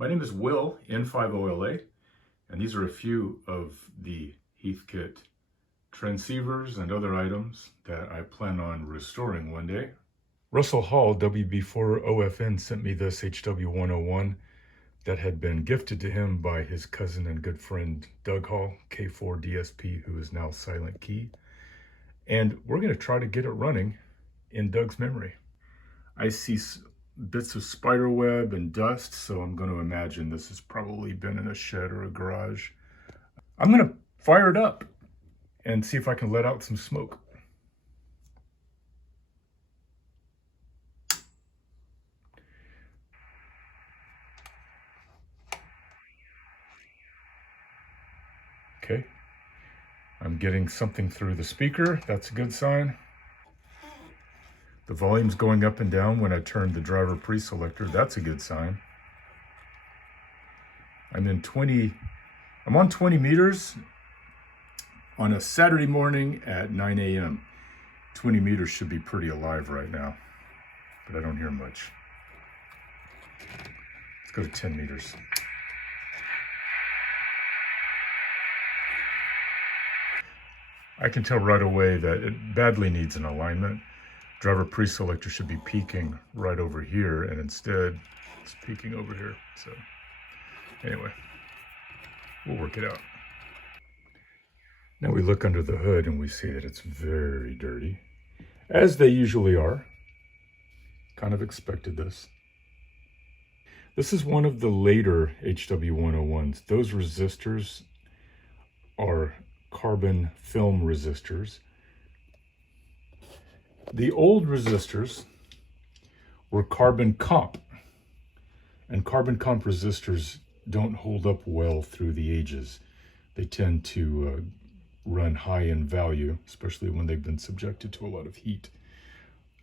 My name is Will, N50LA, and these are a few of the Heathkit transceivers and other items that I plan on restoring one day. Russell Hall, WB4OFN, sent me this HW-101 that had been gifted to him by his cousin and good friend Doug Hall, K4DSP, who is now Silent Key. And we're going to try to get it running in Doug's memory. I see bits of spider web and dust, so I'm going to imagine this has probably been in a shed or a garage. I'm going to fire it up and see if I can let out some smoke. Okay, I'm getting something through the speaker. That's a good sign. The volume's going up and down when I turn the driver pre-selector. That's a good sign. I'm on 20 meters on a Saturday morning at 9 a.m. 20 meters should be pretty alive right now, but I don't hear much. Let's go to 10 meters. I can tell right away that it badly needs an alignment. Driver pre-selector should be peaking right over here, and instead it's peaking over here. So anyway, we'll work it out. Now we look under the hood and we see that it's very dirty, as they usually are. Kind of expected this. This is one of the later HW-101s. Those resistors are carbon film resistors. The old resistors were carbon comp, and carbon comp resistors don't hold up well through the ages. They tend to run high in value, especially when they've been subjected to a lot of heat.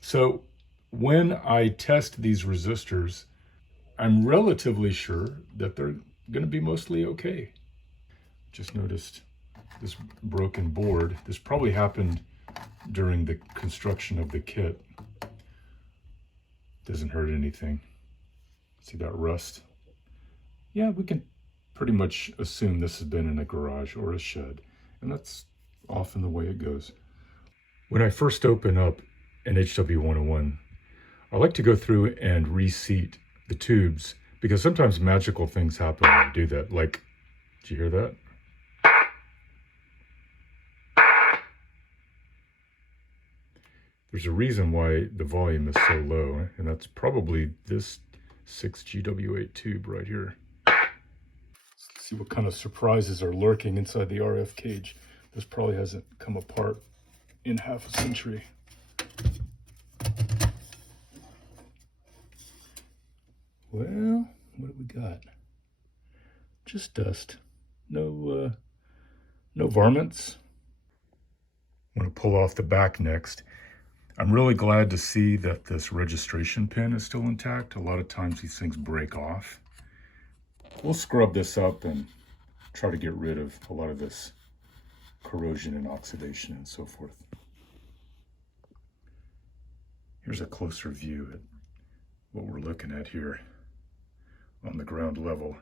So when I test these resistors, I'm relatively sure that they're going to be mostly okay. Just noticed this broken board. This probably happened during the construction of the kit. Doesn't hurt anything. See that rust? Yeah, we can pretty much assume this has been in a garage or a shed, and that's often the way it goes. When I first open up an HW-101, I like to go through and reseat the tubes, because sometimes magical things happen when I do that. Like, did you hear that? There's a reason why the volume is so low, and that's probably this 6GW8 tube right here. Let's see what kind of surprises are lurking inside the RF cage. This probably hasn't come apart in half a century. Well, what do we got? Just dust. No varmints. I'm going to pull off the back next. I'm really glad to see that this registration pin is still intact. A lot of times these things break off. We'll scrub this up and try to get rid of a lot of this corrosion and oxidation and so forth. Here's a closer view at what we're looking at here on the ground level.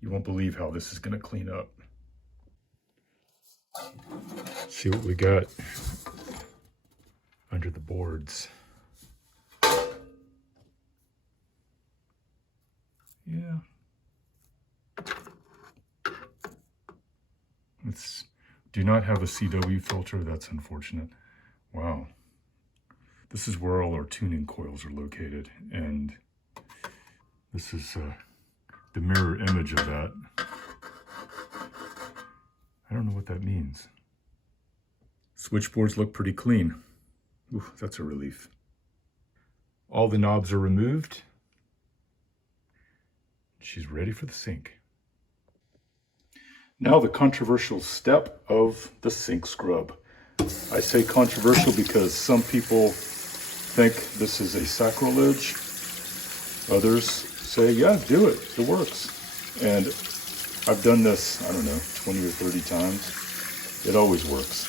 You won't believe how this is going to clean up. See what we got under the boards. Yeah. Do not have a CW filter. That's unfortunate. Wow. This is where all our tuning coils are located, and this is the mirror image of that. I don't know what that means. Switchboards look pretty clean. Ooh, that's a relief. All the knobs are removed. She's ready for the sync. Now the controversial step of the sync scrub. I say controversial because some people think this is a sacrilege. Others say, yeah, do it, it works. And I've done this, I don't know, 20 or 30 times. It always works.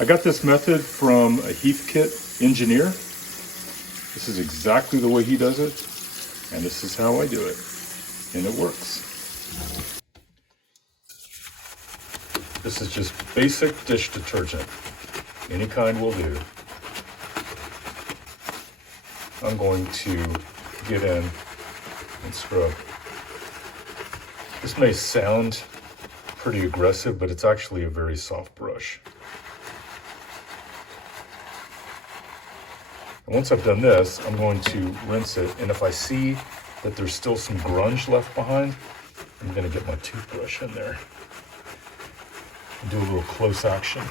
I got this method from a Heathkit engineer. This is exactly the way he does it. And this is how I do it. And it works. This is just basic dish detergent. Any kind will do. I'm going to get in and scrub. This may sound pretty aggressive, but it's actually a very soft brush. And once I've done this, I'm going to rinse it, and if I see that there's still some grunge left behind, I'm going to get my toothbrush in there and do a little close action.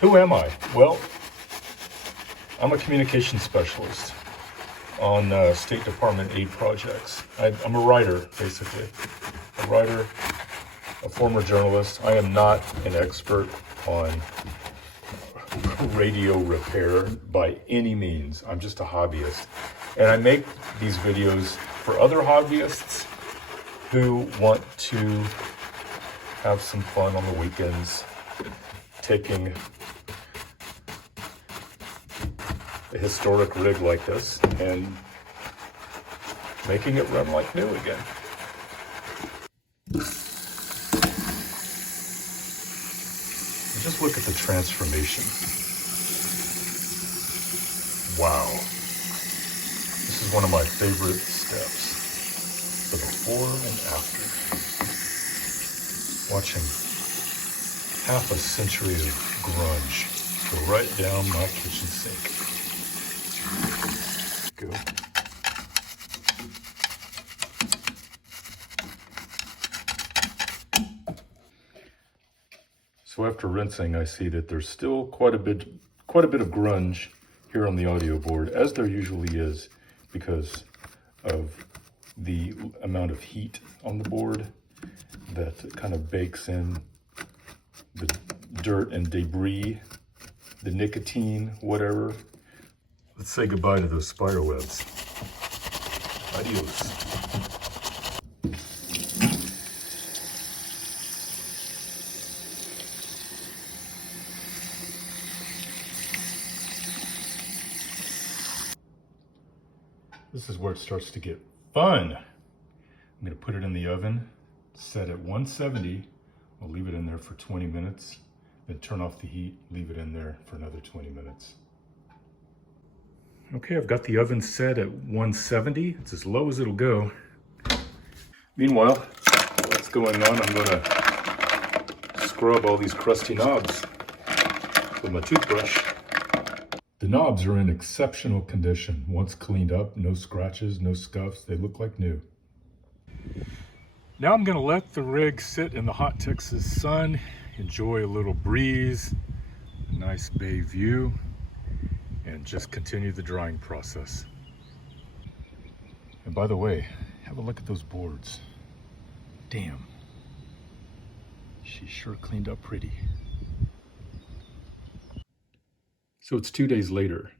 Who am I? Well, I'm a communications specialist on State Department aid projects. I'm a writer, basically. A writer, a former journalist. I am not an expert on radio repair by any means. I'm just a hobbyist. And I make these videos for other hobbyists who want to have some fun on the weekends, taking a historic rig like this and making it run like new again. Just look at the transformation. Wow. This is one of my favorite steps. The before and after. Watching half a century of grunge go right down my kitchen sink. Go. So after rinsing, I see that there's still quite a bit of grunge here on the audio board, as there usually is, because of the amount of heat on the board that kind of bakes in the dirt and debris, the nicotine, whatever. Let's say goodbye to those spider webs. Adios. This is where it starts to get fun. I'm going to put it in the oven, set at 170. I'll leave it in there for 20 minutes, then turn off the heat, leave it in there for another 20 minutes. Okay, I've got the oven set at 170. It's as low as it'll go. Meanwhile, what's going on? I'm going to scrub all these crusty knobs with my toothbrush. The knobs are in exceptional condition. Once cleaned up, no scratches, no scuffs. They look like new. Now I'm going to let the rig sit in the hot Texas sun, enjoy a little breeze, a nice bay view, and just continue the drying process. And by the way, have a look at those boards. Damn. She sure cleaned up pretty. So it's 2 days later,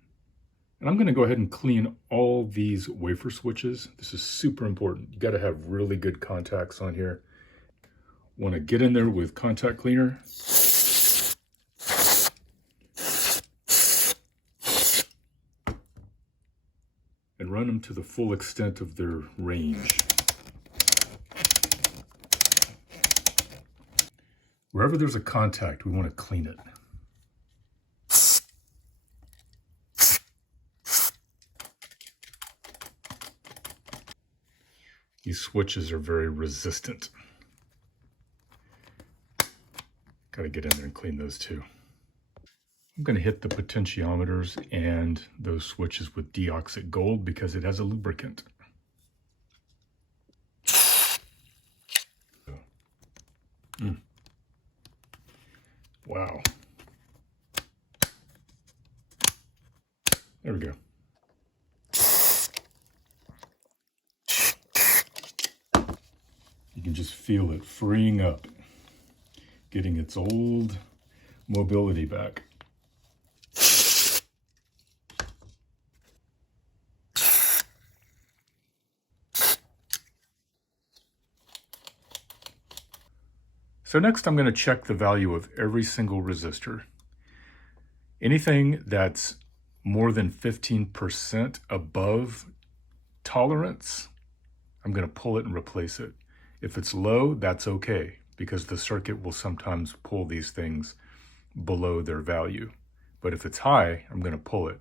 and I'm going to go ahead and clean all these wafer switches. This is super important. You got to have really good contacts on here. Want to get in there with contact cleaner. And run them to the full extent of their range. Wherever there's a contact, we want to clean it. These switches are very resistant. Got to get in there and clean those too. I'm going to hit the potentiometers and those switches with deoxit gold because it has a lubricant. Wow. There we go. You can just feel it freeing up, getting its old mobility back. So next I'm going to check the value of every single resistor. Anything that's more than 15% above tolerance, I'm going to pull it and replace it. If it's low, that's okay, because the circuit will sometimes pull these things below their value. But if it's high, I'm going to pull it.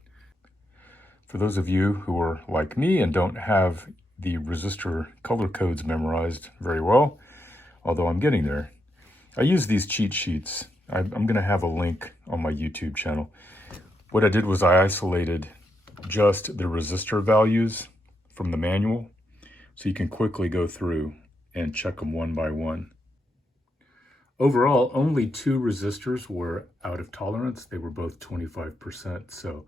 For those of you who are like me and don't have the resistor color codes memorized very well, although I'm getting there, I use these cheat sheets. I'm going to have a link on my YouTube channel. What I did was I isolated just the resistor values from the manual, so you can quickly go through and check them one by one. Overall, only 2 resistors were out of tolerance. They were both 25%, so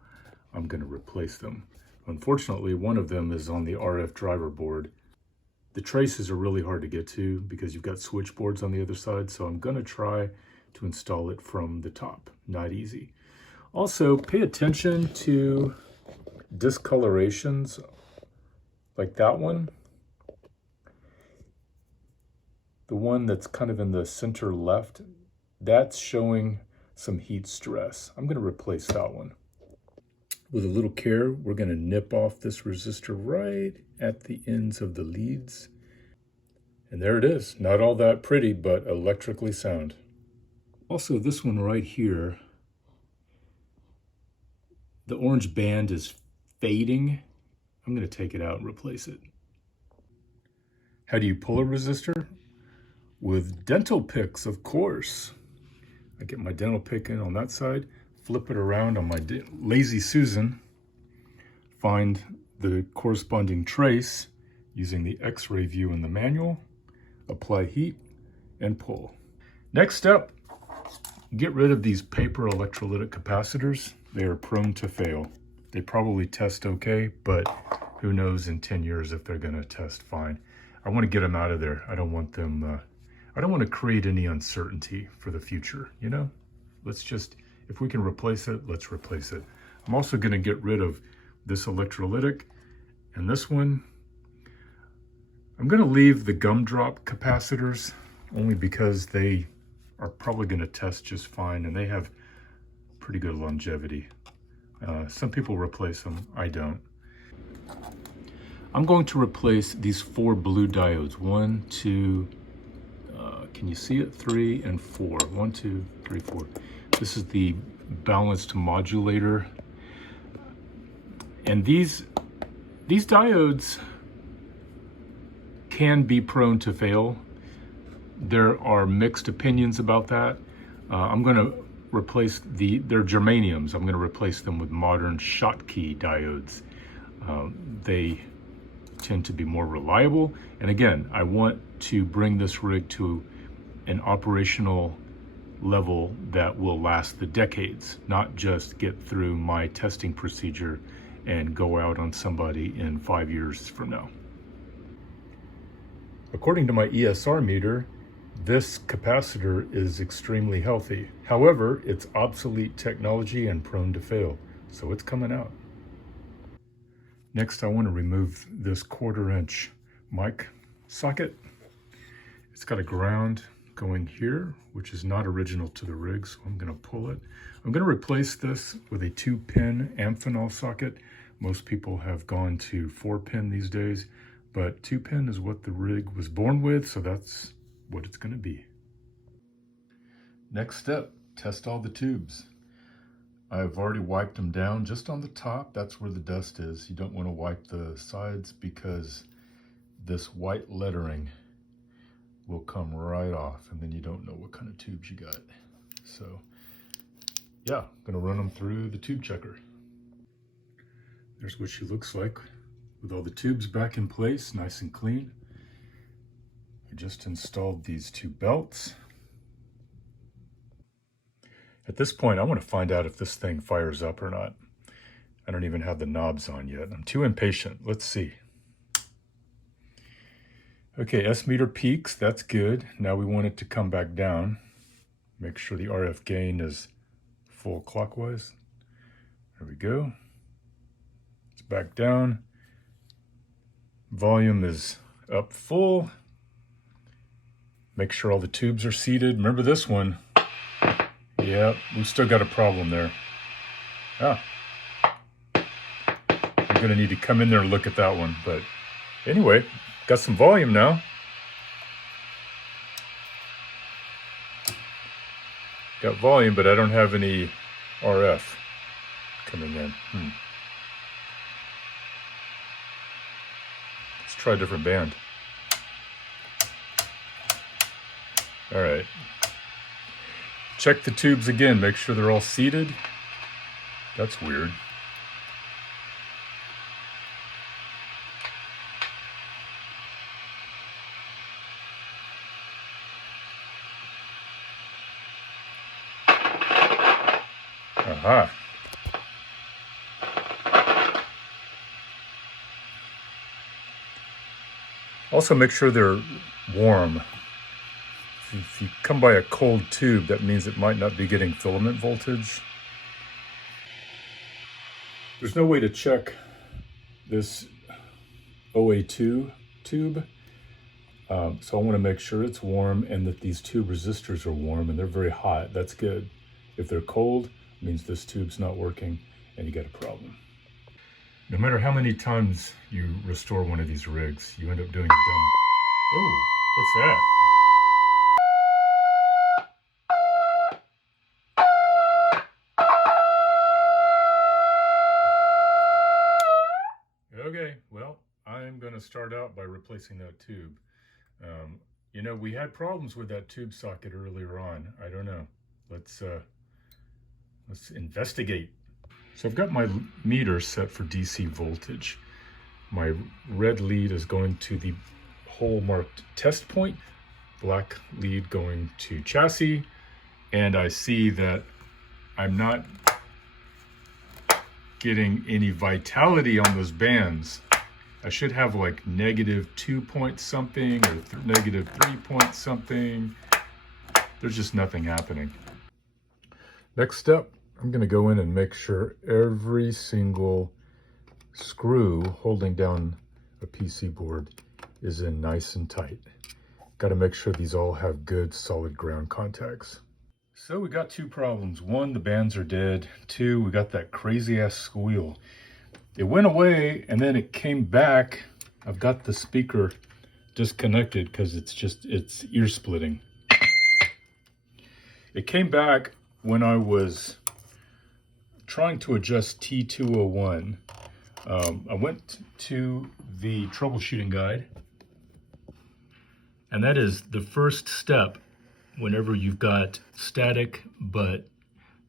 I'm going to replace them. Unfortunately, one of them is on the RF driver board. The traces are really hard to get to because you've got switchboards on the other side, so I'm going to try to install it from the top. Not easy. Also, pay attention to discolorations like that one. The one that's kind of in the center left, that's showing some heat stress. I'm going to replace that one. With a little care, we're going to nip off this resistor right at the ends of the leads. And there it is. Not all that pretty, but electrically sound. Also, this one right here, the orange band is fading. I'm going to take it out and replace it. How do you pull a resistor? With dental picks, of course. I get my dental pick in on that side, flip it around on my Lazy Susan, find the corresponding trace using the X-ray view in the manual, apply heat, and pull. Next step, get rid of these paper electrolytic capacitors. They are prone to fail. They probably test okay, but who knows in 10 years if they're going to test fine. I want to get them out of there. I don't want them... I don't want to create any uncertainty for the future, you know? Let's just, if we can replace it, let's replace it. I'm also going to get rid of this electrolytic and this one. I'm going to leave the gumdrop capacitors only because they are probably going to test just fine and they have pretty good longevity. Some people replace them, I don't. I'm going to replace these 4 blue diodes. 1, 2, can you see it? 3 and 4. 1, 2, 3, 4. This is the balanced modulator. And these diodes can be prone to fail. There are mixed opinions about that. I'm going to replace they're germaniums. I'm going to replace them with modern Schottky diodes. They tend to be more reliable. And again, I want to bring this rig to an operational level that will last the decades, not just get through my testing procedure and go out on somebody in 5 years from now. According to my ESR meter, this capacitor is extremely healthy. However, it's obsolete technology and prone to fail, so it's coming out. Next, I want to remove this 1/4-inch mic socket. It's got a ground going here, which is not original to the rig, so I'm going to pull it. I'm going to replace this with a 2-pin Amphenol socket. Most people have gone to 4-pin these days, but 2-pin is what the rig was born with, so that's what it's going to be. Next step, test all the tubes. I've already wiped them down just on the top. That's where the dust is. You don't want to wipe the sides because this white lettering will come right off and then you don't know what kind of tubes you got. So yeah, I'm gonna run them through the tube checker. There's what she looks like with all the tubes back in place, nice and clean. I just installed these 2 belts. At this point, I want to find out if this thing fires up or not. I don't even have the knobs on yet. I'm too impatient. Let's see. Okay, S-meter peaks, that's good. Now we want it to come back down. Make sure the RF gain is full clockwise. There we go. It's back down. Volume is up full. Make sure all the tubes are seated. Remember this one? Yeah, we've still got a problem there. Ah, going to need to come in there and look at that one. But anyway, got some volume now. Got volume, but I don't have any RF coming in. Let's try a different band. All right. Check the tubes again, make sure they're all seated. That's weird. Aha. Also make sure they're warm. If you come by a cold tube, that means it might not be getting filament voltage. There's no way to check this OA2 tube. So I want to make sure it's warm and that these tube resistors are warm, and they're very hot. That's good. If they're cold, it means this tube's not working and you got a problem. No matter how many times you restore one of these rigs, you end up doing a dumb... Oh, what's that? Okay, well, I'm going to start out by replacing that tube. You know, we had problems with that tube socket earlier on. I don't know. Let's investigate. So I've got my meter set for DC voltage. My red lead is going to the hole marked test point, black lead going to chassis, and I see that I'm not getting any vitality on those bands. I should have like -2 point something or -3 point something. There's just nothing happening. Next step, I'm going to go in and make sure every single screw holding down a PC board is in nice and tight. Got to make sure these all have good solid ground contacts. So we got two problems. One, the bands are dead. Two, we got that crazy ass squeal. It went away and then it came back. I've got the speaker disconnected because it's ear splitting. It came back when I was trying to adjust T201. I went to the troubleshooting guide, and that is the first step whenever you've got static but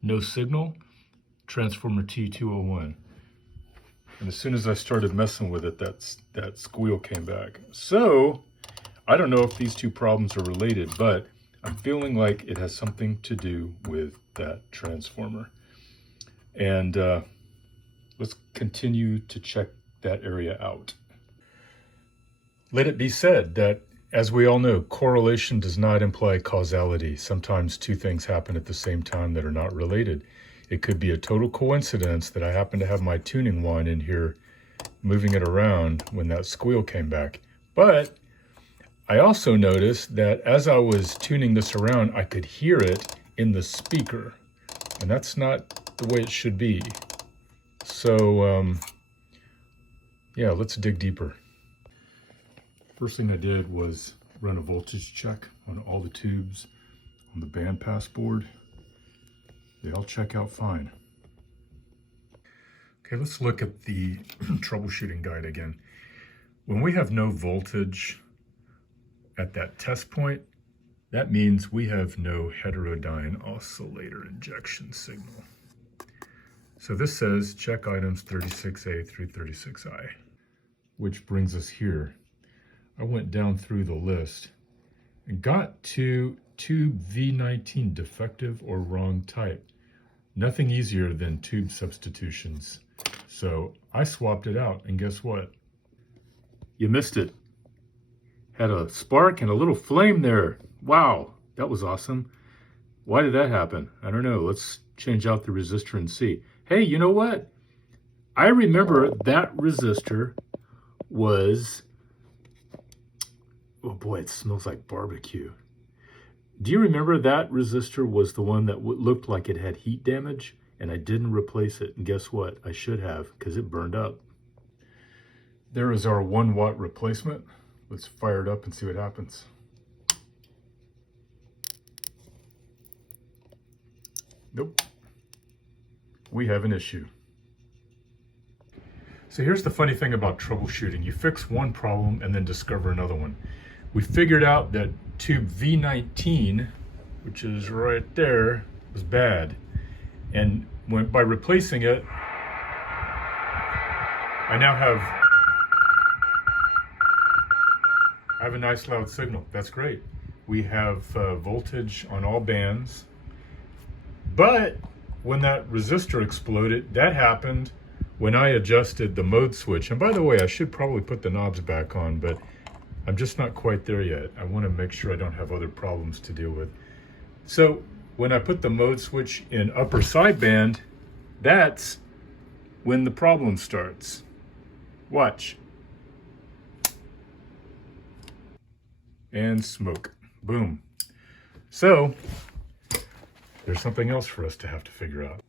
no signal, transformer T201. And as soon as I started messing with it, that squeal came back. So I don't know if these two problems are related, but I'm feeling like it has something to do with that transformer. And let's continue to check that area out. Let it be said that, as we all know, correlation does not imply causality. Sometimes two things happen at the same time that are not related. It could be a total coincidence that I happen to have my tuning wand in here moving it around when that squeal came back. But I also noticed that as I was tuning this around, I could hear it in the speaker. And that's not the way it should be. So, yeah, let's dig deeper. First thing I did was run a voltage check on all the tubes on the bandpass board. They all check out fine. Okay, let's look at the troubleshooting guide again. When we have no voltage at that test point, that means we have no heterodyne oscillator injection signal. So this says check items 36A through 36I, which brings us here. I went down through the list and got to tube V19 defective or wrong type. Nothing easier than tube substitutions. So I swapped it out, and guess what? You missed it. Had a spark and a little flame there. Wow, that was awesome. Why did that happen? I don't know. Let's change out the resistor and see. Hey, you know what? I remember that resistor was... Oh boy, it smells like barbecue. Do you remember that resistor was the one that looked like it had heat damage, and I didn't replace it? And guess what? I should have, because it burned up. There is our 1-watt replacement. Let's fire it up and see what happens. Nope. We have an issue. So here's the funny thing about troubleshooting. You fix one problem and then discover another one. We figured out that tube V19, which is right there, was bad. And by replacing it, I now have a nice loud signal. That's great. We have voltage on all bands. But when that resistor exploded, that happened when I adjusted the mode switch. And by the way, I should probably put the knobs back on, but I'm just not quite there yet. I want to make sure I don't have other problems to deal with. So when I put the mode switch in upper sideband, that's when the problem starts. Watch. And smoke. Boom. So there's something else for us to have to figure out.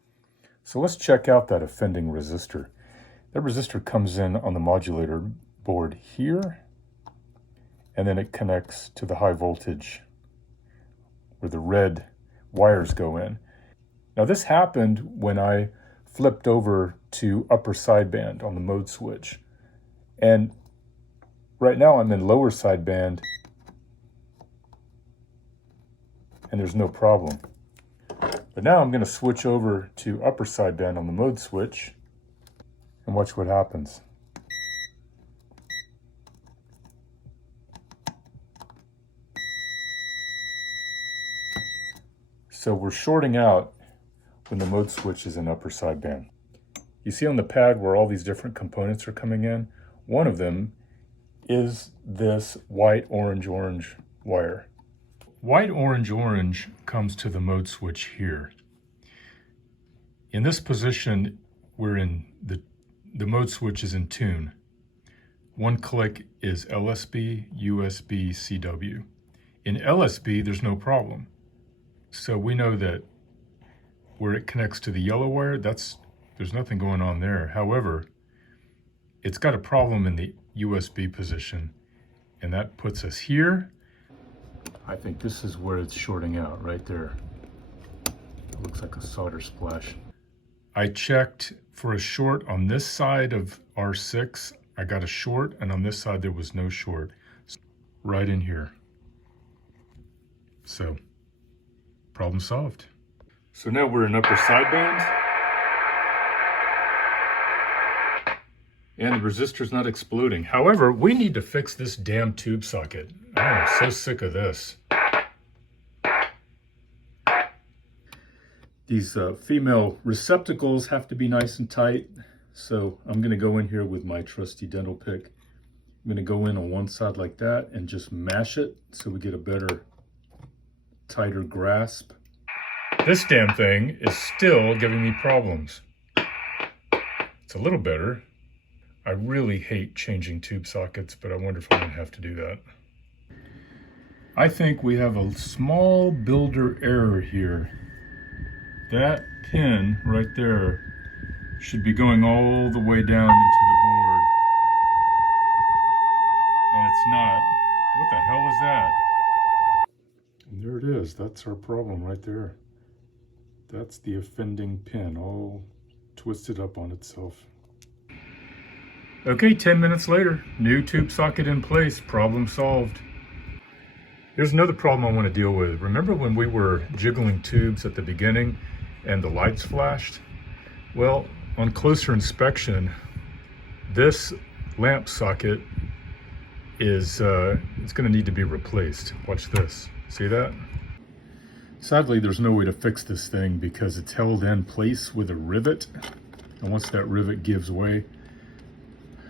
So let's check out that offending resistor. That resistor comes in on the modulator board here, and then it connects to the high voltage where the red wires go in. Now this happened when I flipped over to upper sideband on the mode switch. And right now I'm in lower sideband and there's no problem. But now I'm going to switch over to upper sideband on the mode switch and watch what happens. So we're shorting out when the mode switch is in upper sideband. You see on the pad where all these different components are coming in? One of them is this white, orange, orange wire. White, orange, orange comes to the mode switch here. In this position, we're in the mode switch is in tune. One click is LSB, USB, CW. In LSB, there's no problem. So we know that where it connects to the yellow wire, there's nothing going on there. However, it's got a problem in the USB position, and that puts us here. I think this is where it's shorting out, right there. It looks like a solder splash. I checked for a short on this side of R6. I got a short, and on this side there was no short. Right in here. So, problem solved. So now we're in upper sideband. And the resistor's not exploding. However, we need to fix this damn tube socket. I am so sick of this. These female receptacles have to be nice and tight. So I'm gonna go in here with my trusty dental pick. I'm gonna go in on one side like that and just mash it so we get a better, tighter grasp. This damn thing is still giving me problems. It's a little better. I really hate changing tube sockets, but I wonder if I'm gonna have to do that. I think we have a small builder error here. That pin right there should be going all the way down into the board. And it's not. What the hell is that? And there it is. That's our problem right there. That's the offending pin all twisted up on itself. Okay, 10 minutes later, new tube socket in place, problem solved. Here's another problem I want to deal with. Remember when we were jiggling tubes at the beginning and the lights flashed? Well, on closer inspection, this lamp socket is it's going to need to be replaced. Watch this. See that? Sadly, there's no way to fix this thing because it's held in place with a rivet. And once that rivet gives way,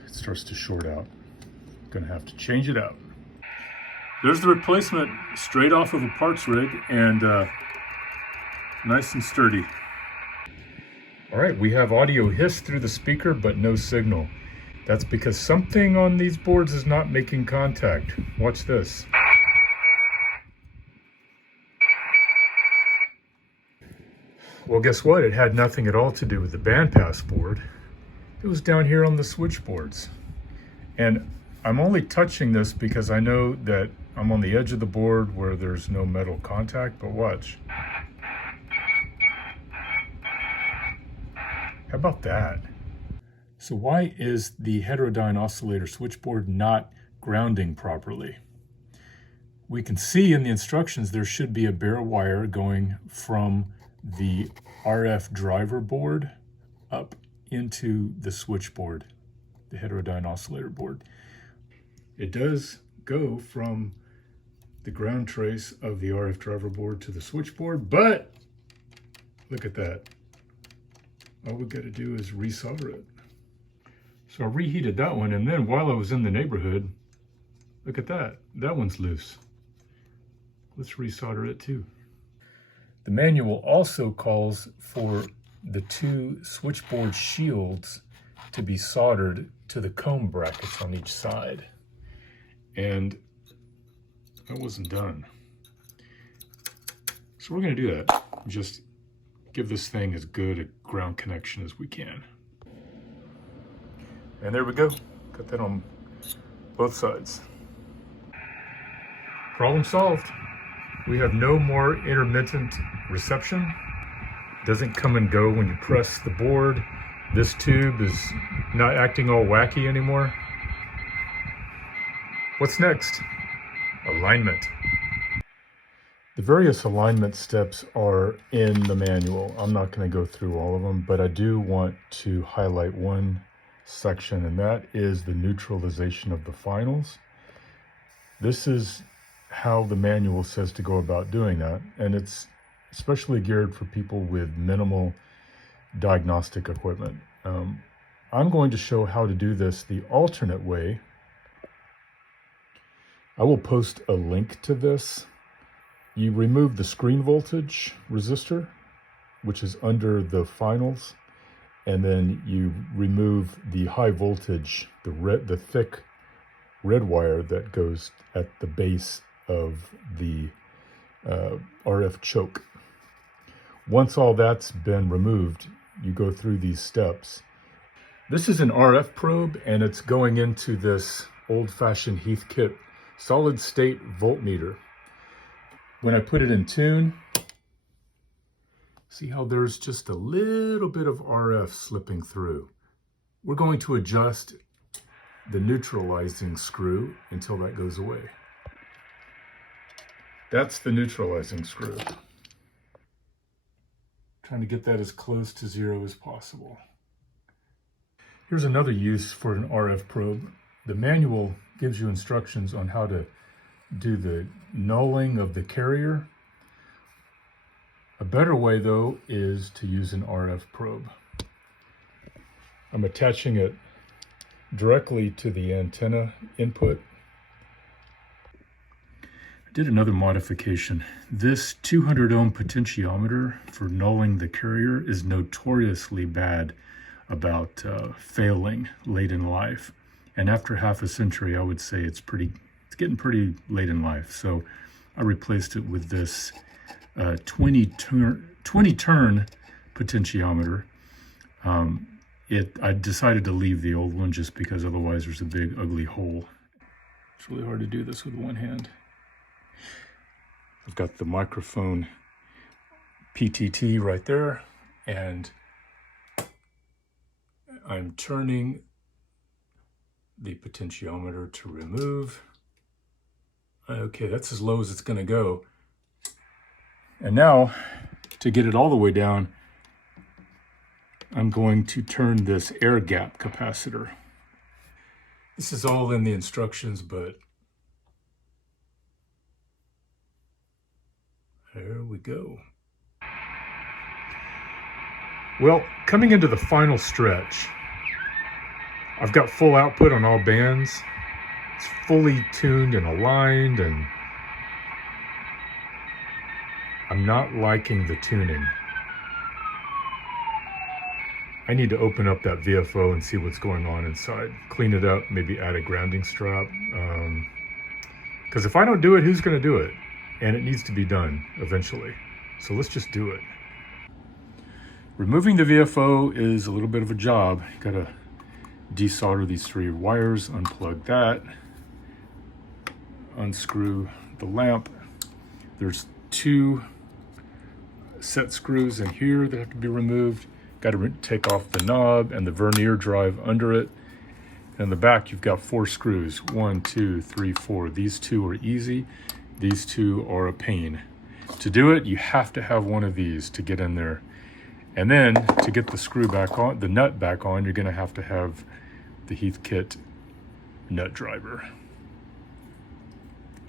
it starts to short out. Gonna have to change it out. There's the replacement straight off of a parts rig and nice and sturdy. All right, we have audio hiss through the speaker, but no signal. That's because something on these boards is not making contact. Watch this. Well, guess what? It had nothing at all to do with the bandpass board. It was down here on the switchboards. And I'm only touching this because I know that I'm on the edge of the board where there's no metal contact, but watch. How about that? So why is the heterodyne oscillator switchboard not grounding properly? We can see in the instructions there should be a bare wire going from the RF driver board up into the switchboard, the heterodyne oscillator board. It does go from the ground trace of the RF driver board to the switchboard, but look at that. All we got to do is resolder it. So I reheated that one, and then while I was in the neighborhood, look at that. That one's loose. Let's resolder it too. The manual also calls for the two switchboard shields to be soldered to the comb brackets on each side. And I wasn't done. So we're going to do that. Just give this thing as good a ground connection as we can. And there we go. Got that on both sides. Problem solved. We have no more intermittent reception. Doesn't come and go when you press the board. This tube is not acting all wacky anymore. What's next? Alignment. The various alignment steps are in the manual. I'm not going to go through all of them, but I do want to highlight one section, and that is the neutralization of the finals. This is how the manual says to go about doing that, and it's especially geared for people with minimal diagnostic equipment. I'm going to show how to do this the alternate way. I will post a link to this. You remove the screen voltage resistor, which is under the finals, and then you remove the high voltage, the thick red wire that goes at the base of the RF choke. Once all that's been removed, you go through these steps. This is an RF probe, and it's going into this old-fashioned Heathkit solid-state voltmeter. When I put it in tune, see how there's just a little bit of RF slipping through. We're going to adjust the neutralizing screw until that goes away. That's the neutralizing screw. Trying to get that as close to zero as possible. Here's another use for an RF probe. The manual gives you instructions on how to do the nulling of the carrier. A better way, though, is to use an RF probe. I'm attaching it directly to the antenna input. I did another modification. This 200 ohm potentiometer for nulling the carrier is notoriously bad about failing late in life. And after half a century, I would say it's getting pretty late in life. So I replaced it with this 20 turn potentiometer. I decided to leave the old one just because otherwise there's a big ugly hole. It's really hard to do this with one hand. I've got the microphone PTT right there, and I'm turning the potentiometer to remove. Okay, that's as low as it's going to go. And now, to get it all the way down, I'm going to turn this air gap capacitor. This is all in the instructions, but there we go. Well, coming into the final stretch, I've got full output on all bands. It's fully tuned and aligned, and I'm not liking the tuning. I need to open up that VFO and see what's going on inside. Clean it up, maybe add a grounding strap. Because if I don't do it, who's going to do it? And it needs to be done eventually. So let's just do it. Removing the VFO is a little bit of a job. You gotta desolder these 3 wires, unplug that, unscrew the lamp. There's 2 set screws in here that have to be removed. Got to take off the knob and the vernier drive under it. In the back, you've got 4 screws. 1, 2, 3, 4. These 2 are easy. These 2 are a pain. To do it, you have to have one of these to get in there. And then to get the screw back on, the nut back on, you're going to have the Heathkit nut driver.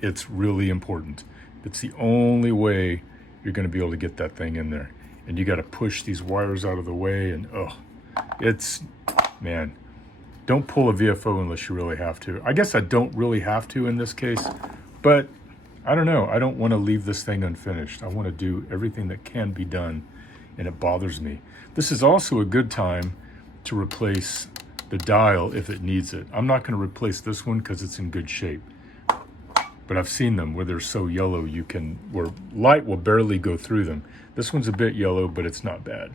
It's really important. It's the only way you're going to be able to get that thing in there. And you got to push these wires out of the way, and man, don't pull a VFO unless you really have to. I guess I don't really have to in this case, but I don't know. I don't want to leave this thing unfinished. I want to do everything that can be done, and it bothers me. This is also a good time to replace the dial if it needs it. I'm not going to replace this one because it's in good shape. But I've seen them where they're so yellow where light will barely go through them. This one's a bit yellow, but it's not bad.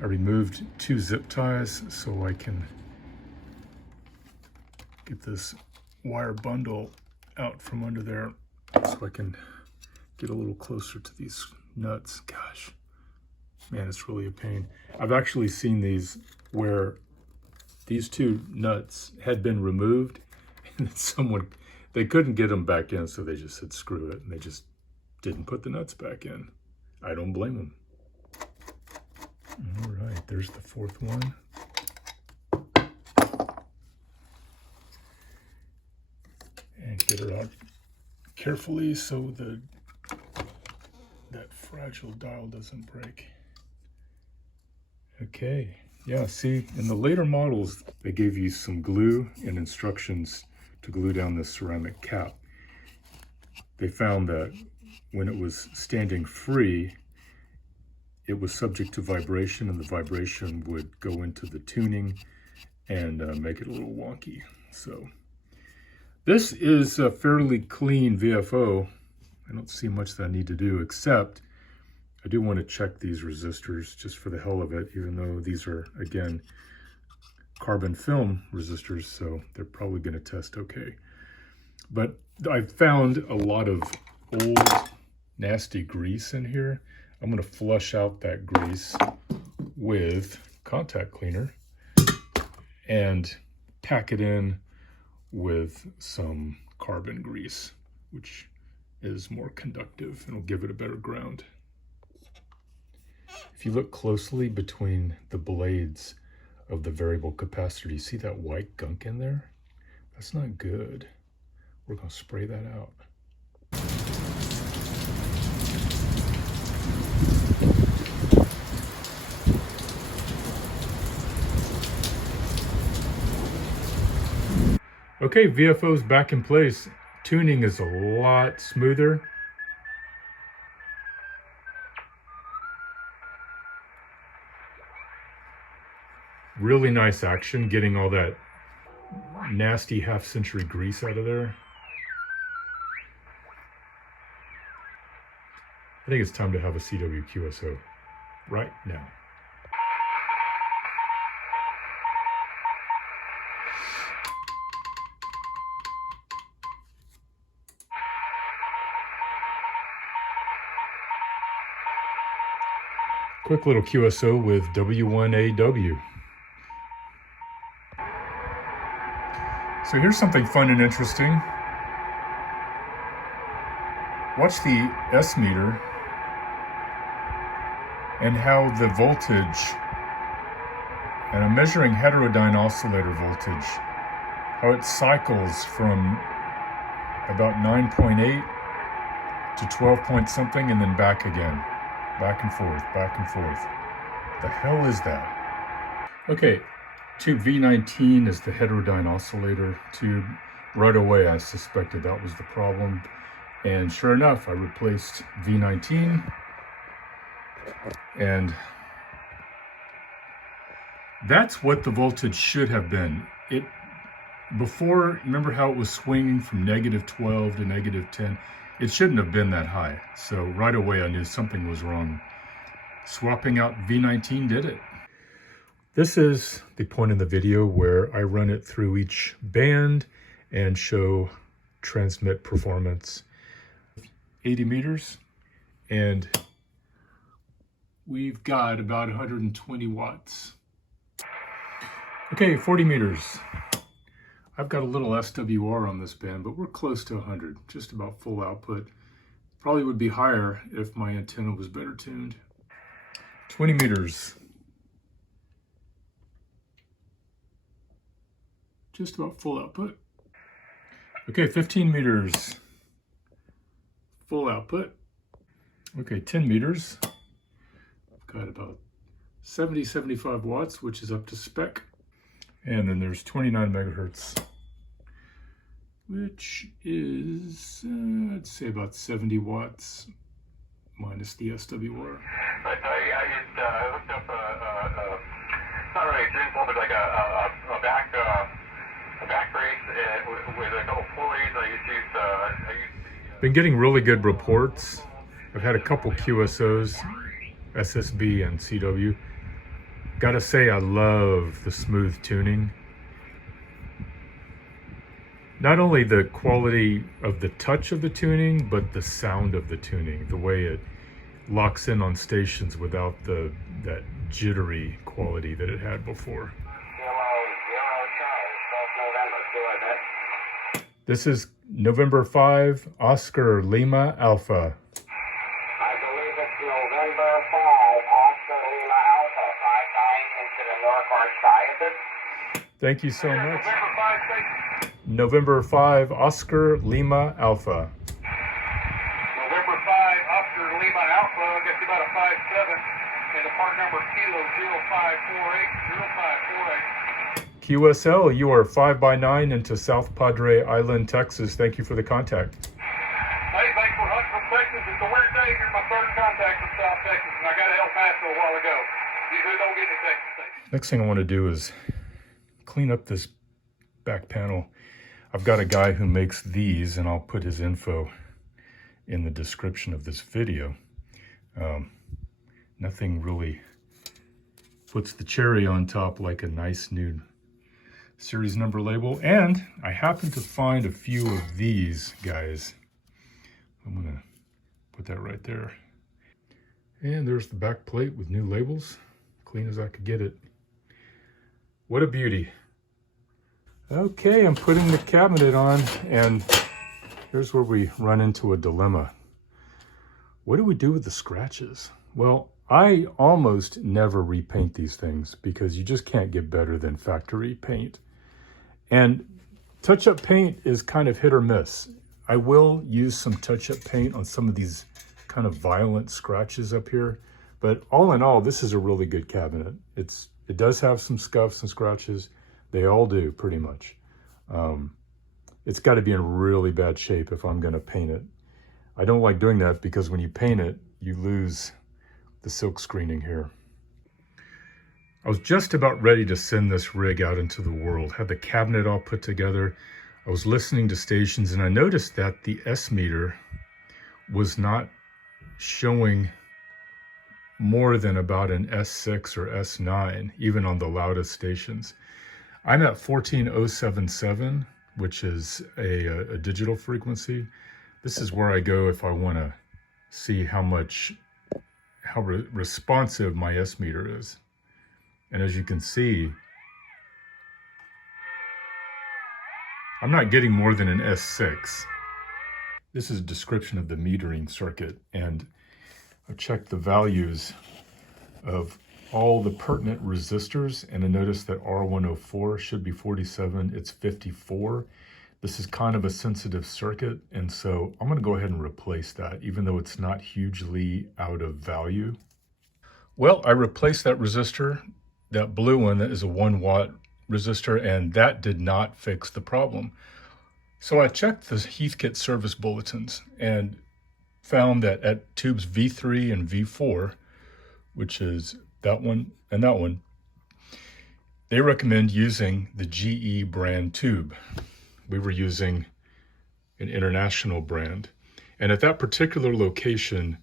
I removed 2 zip ties so I can get this wire bundle out from under there so I can get a little closer to these nuts. Gosh, man, it's really a pain. I've actually seen these where these 2 nuts had been removed and they couldn't get them back in, so they just said screw it, and they just didn't put the nuts back in. I don't blame them. All right, there's the 4th one. And get her out carefully so that fragile dial doesn't break. Okay, yeah, see, in the later models, they gave you some glue and instructions to glue down this ceramic cap. They found that when it was standing free, it was subject to vibration, and the vibration would go into the tuning and make it a little wonky. So this is a fairly clean VFO. I don't see much that I need to do, except I do want to check these resistors just for the hell of it, even though these are, again, carbon film resistors, so they're probably going to test okay. But I found a lot of old nasty grease in here. I'm going to flush out that grease with contact cleaner and pack it in with some carbon grease, which is more conductive and will give it a better ground. If you look closely between the blades of the variable capacitor, you see that white gunk in there? That's not good. We're going to spray that out. Okay, VFO's back in place. Tuning is a lot smoother. Really nice action getting all that nasty half-century grease out of there. I think it's time to have a CW QSO right now. Quick little QSO with W1AW. So here's something fun and interesting. Watch the S meter and how the voltage, and I'm measuring heterodyne oscillator voltage, how it cycles from about 9.8 to 12 point something and then back again. Back and forth, back and forth. The hell is that? Okay, tube V19 is the heterodyne oscillator tube. Right away I suspected that was the problem. And sure enough, I replaced V19. And that's what the voltage should have been. Before, remember how it was swinging from -12 to -10? It shouldn't have been that high. So right away I knew something was wrong. Swapping out V19 did it. This is the point in the video where I run it through each band and show transmit performance. 80 meters, and we've got about 120 watts. Okay, 40 meters. I've got a little SWR on this band, but we're close to 100, just about full output. Probably would be higher if my antenna was better tuned. 20 meters. Just about full output. Okay, 15 meters. Full output. Okay, 10 meters. Got about 70, 75 watts, which is up to spec. And then there's 29 megahertz, which is, I'd say about 70 watts minus the SWR. But I looked up, not really a dream but like a back brace with a couple pulleys. I used Been getting really good reports. I've had a couple QSOs, SSB and CW. Gotta say, I love the smooth tuning. Not only the quality of the touch of the tuning, but the sound of the tuning, the way it locks in on stations without that jittery quality that it had before. This is November 5, Oscar Lima Alpha. I believe it's November 5, Oscar Lima Alpha, 59 into the northward side of it. Thank you so much. November 5, station. November 5, Oscar Lima Alpha. November 5, Oscar Lima Alpha, I guess about a 5-7, and the part number Kilo 0548, 0548. QSL, you are 5x9 into South Padre Island, Texas. Thank you for the contact. Hey, thanks for hunting from Texas. It's a weird day. Here's my third contact from South Texas, and I got to El Paso a while ago. Usually don't get to Texas. Next thing I want to do is clean up this back panel. I've got a guy who makes these, and I'll put his info in the description of this video. Nothing really puts the cherry on top like a nice new series number label. And I happen to find a few of these guys. I'm gonna put that right there. And there's the back plate with new labels, clean as I could get it. What a beauty. Okay, I'm putting the cabinet on, and here's where we run into a dilemma. What do we do with the scratches? Well, I almost never repaint these things because you just can't get better than factory paint. And touch-up paint is kind of hit or miss. I will use some touch-up paint on some of these kind of violent scratches up here, but all in all, this is a really good cabinet. It does have some scuffs and scratches. They all do, pretty much. It's got to be in really bad shape if I'm going to paint it. I don't like doing that because when you paint it, you lose the silk screening here. I was just about ready to send this rig out into the world, had the cabinet all put together. I was listening to stations, and I noticed that the S meter was not showing more than about an S6 or S9, even on the loudest stations. I'm at 14077, which is a digital frequency. This is where I go if I want to see how responsive my S meter is. And as you can see, I'm not getting more than an S6. This is a description of the metering circuit, and I checked the values of all the pertinent resistors, and I noticed that R104 should be 47, it's 54. This is kind of a sensitive circuit, and so I'm gonna go ahead and replace that, even though it's not hugely out of value. Well, I replaced that resistor, that blue one that is a 1 watt resistor, and that did not fix the problem. So I checked the Heathkit service bulletins and found that at tubes V3 and V4, which is that one and that one, they recommend using the GE brand tube. We were using an international brand. And at that particular location,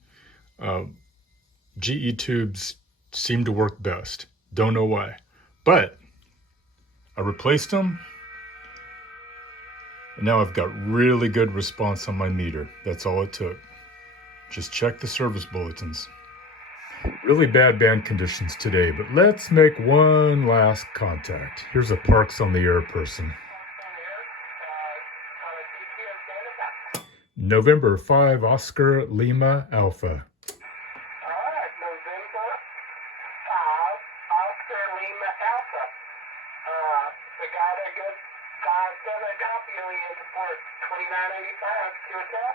GE tubes seem to work best. Don't know why. But I replaced them, and now I've got really good response on my meter. That's all it took. Just check the service bulletins. Really bad band conditions today, but let's make one last contact. Here's a Parks on the Air person. November 5, Oscar Lima Alpha. Alright, November 5, Oscar Lima Alpha. We got a good 5-7 copy of the support 2985 QSL.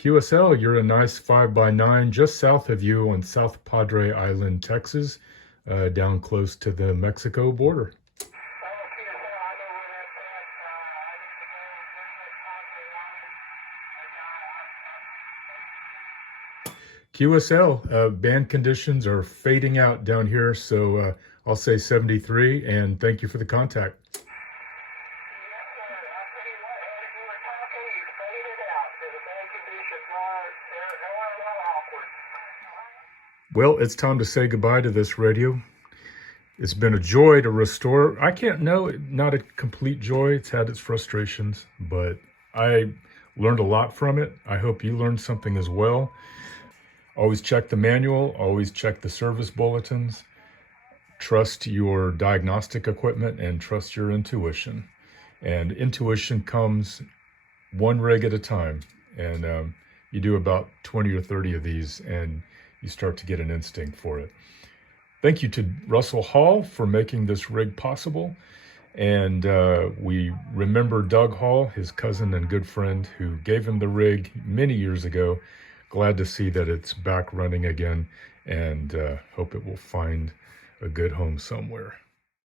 QSL, you're a nice 5x9 just south of you on South Padre Island, Texas, down close to the Mexico border. QSL, band conditions are fading out down here, so I'll say 73, and thank you for the contact. Well, it's time to say goodbye to this radio. It's been a joy to restore. Not a complete joy. It's had its frustrations, but I learned a lot from it. I hope you learned something as well. Always check the manual, always check the service bulletins, trust your diagnostic equipment, and trust your intuition. And intuition comes one rig at a time. And you do about 20 or 30 of these, and you start to get an instinct for it. Thank you to Russell Hall for making this rig possible. And we remember Doug Hall, his cousin and good friend, who gave him the rig many years ago. Glad to see that it's back running again, and hope it will find a good home somewhere.